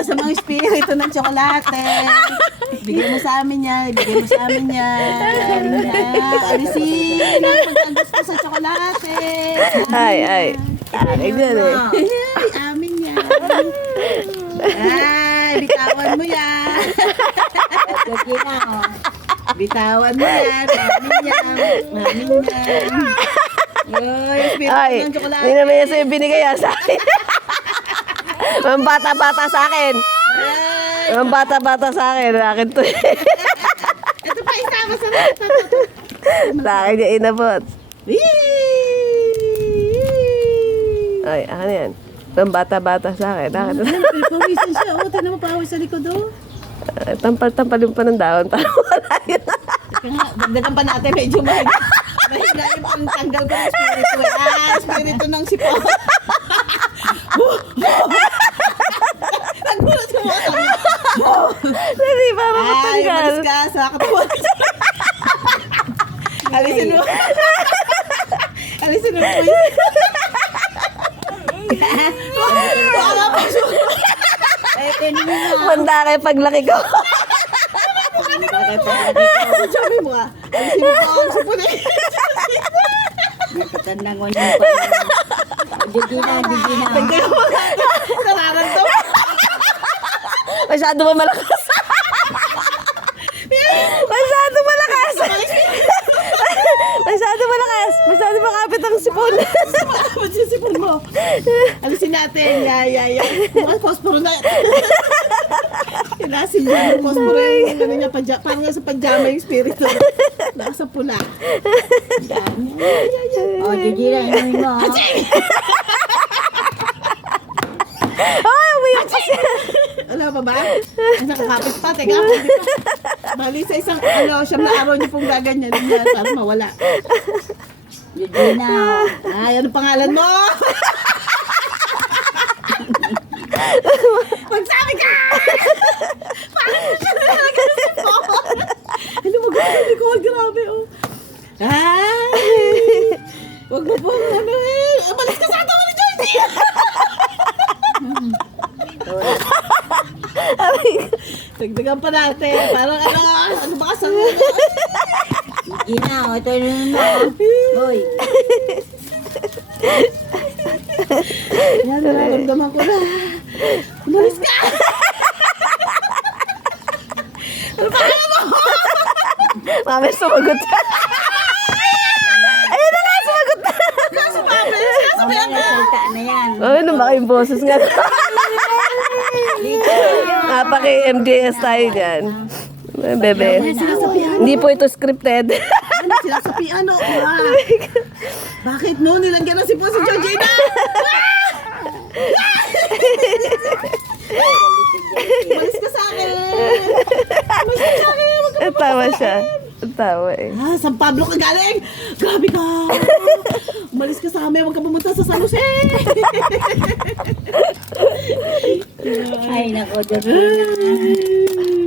sa mga espiritu ng tsokolate. Bigay mo sa amin yan. Bigay mo sa amin yan. Yan. Alisin ang pagkagusto sa tsokolate. Ay, ay. Akin yan eh. Ay, amin yan. Ay, bitawan mo yan. Regina, oh. Bitawan mo yan. Amin yan. Amin yan. Ay, espiritu Ay, ng tsokolate. hindi naman yan sa'yo binigay ah, sa akin. Ang bata-bata sa akin. Ang bata-bata sa akin. Akin to ito pa isama sa Sa akin niya inabot. Ay, akin yan. Ang bata-bata sa akin. Akin to. Pawisan siya. Oh, tinan mo pawis sa likod oh. Ah, Tampal-tampalin pa ng dahon para wala yun. Dagdagan pa natin. Medyo mahigla. Mahigla yung pangtanggal ko ng espiritu. eh. Ah, espiritu ng sipo. Nagulat yung mga tao. Dali, para Ay, ka sa katawan. Alisin mo. Alisin mo po yun. Baka pa siya. Ay, kanina. Manda kayo paglaki ko. Sabi mo ah. Alisin mo po ang sipo na yun. Nakatandang ko niya pa. Regina, Regina. Dagdagan mo natin. Nararamdaman. Masyado ba malakas? Masyado malakas. Masyado malakas. Masyado makapit ang sipon. Magsisipon mo. Alisin natin. Ya, ya, ya. Mga posporo na. Kinasin mo yung posporo yung ano niya, padya, parang nasa pajama yung spirito. Nasa pula. Yan. Ya, ya, ya. Oh, Regina, inumin mo. oh. Ay, umiyak pa siya. Wala pa ba? Ay, nakakapit pa. Teka, dito. Bali sa isang, ano, siyam na araw niyo pong gaganyan niya para mawala. Oh. Ay, ano pangalan mo? Magsabi ka! Parang siya na nagkasip mo. Ano mo gano'n? ko, grabe oh. Ay! Wag mo pong ano eh. Umalis ka sa ato ni Joyce! Dagdagan pa natin. Parang ano, ano ba kasang Regina, oh. Ito inumin mo. Hoy. Yan, nararamdaman ko na. Umalis ka! Mami, sumagot ka. Ayun na nga, sumagot na. Mamaya na salta na yan. Ay, ano ba kayong boses nga? Napaki-MJS tayo dyan. Ay, Bebe. Hindi po ito scripted. Ano, sinasapian o. Ah. Bakit no? Nilagyan na si po si Georgina! Umalis ka sa akin! Umalis ka sa akin! Huwag ka tawa siya. Tawa eh. Ah, San Pablo ka galing! Grabe ka! Umalis ka sa amin, huwag ka pumunta sa San Jose! Ay, nako, Regina.